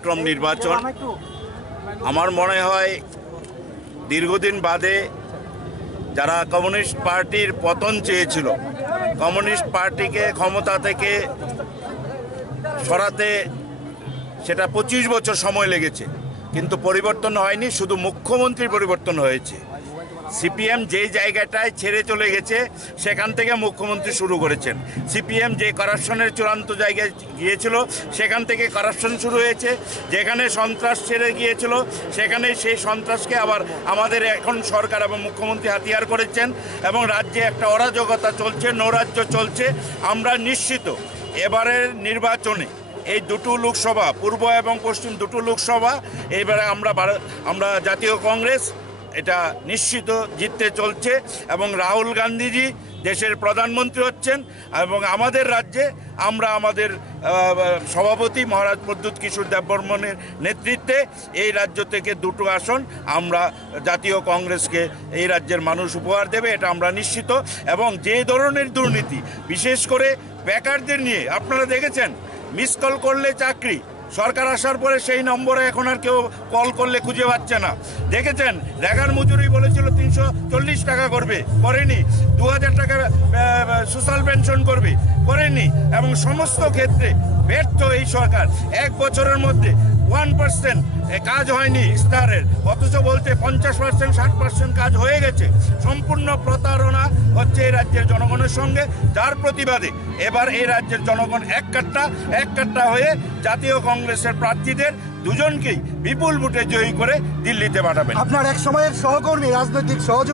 ব্যতিক্রম নির্বাচন। আমার মনে হয় দীর্ঘদিন বাদে যারা কমিউনিস্ট পার্টির পতন চেয়েছিল, কমিউনিস্ট পার্টিকে ক্ষমতা থেকে সরাতে সেটা 25 বছর সময় লেগেছে, কিন্তু পরিবর্তন হয়নি, শুধু মুখ্যমন্ত্রীর পরিবর্তন হয়েছে। সিপিএম যেই জায়গাটায় ছেড়ে চলে গেছে সেখান থেকে মুখ্যমন্ত্রী শুরু করেছেন। সিপিএম যে কারাপশনের চূড়ান্ত জায়গায় গিয়েছিল সেখান থেকে কারাপশন শুরু হয়েছে। যেখানে সন্ত্রাস ছেড়ে গিয়েছিল সেখানে সেই সন্ত্রাসকে আবার আমাদের এখন সরকার এবং মুখ্যমন্ত্রী হাতিয়ার করেছেন এবং রাজ্যে একটা অরাজকতা চলছে, নৈরাজ্য চলছে। আমরা নিশ্চিত এবারের নির্বাচনে এই দুটো লোকসভা, পূর্ব এবং পশ্চিম দুটো লোকসভা, এবারে আমরা জাতীয় কংগ্রেস এটা নিশ্চিত জিততে চলছে এবং রাহুল গান্ধীজি দেশের প্রধানমন্ত্রী হচ্ছেন এবং আমাদের রাজ্যে আমরা আমাদের সভাপতি মহারাজ প্রদ্যুৎ কিশোর দেববর্মনের নেতৃত্বে এই রাজ্য থেকে দুটো আসন আমরা জাতীয় কংগ্রেসকে এই রাজ্যের মানুষ উপহার দেবে, এটা আমরা নিশ্চিত। এবং যে ধরনের দুর্নীতি, বিশেষ করে বেকারদের নিয়ে আপনারা দেখেছেন, মিস কল করলে চাকরি, সরকার আসার পরে সেই নম্বরে এখন আর কেউ কল করলে খুঁজে পাচ্ছে না। দেখেছেন রেগার মজুরি বলেছিল 340 টাকা করবে, করেনি। 2000 টাকা সোশ্যাল পেনশন করবে, করেনি। এবং সমস্ত ক্ষেত্রে ব্যর্থ এই সরকার। 1 বছরের মধ্যে 1% কাজ হয়নি ইস্তাহারের, অথচ বলতে 50%, 60% কাজ হয়ে গেছে। সম্পূর্ণ প্রতারণা হচ্ছে এই রাজ্যের জনগণের সঙ্গে, যার প্রতিবাদে এবার এই রাজ্যের জনগণ এক কাট্টা হয়ে জাতীয় কংগ্রেসের প্রার্থীদের দুজনকেই বিপুল ভোটে জয়ী করে দিল্লিতে পাঠাবেন। আপনার এক সময়ের সহকর্মী, রাজনৈতিক সহযোগী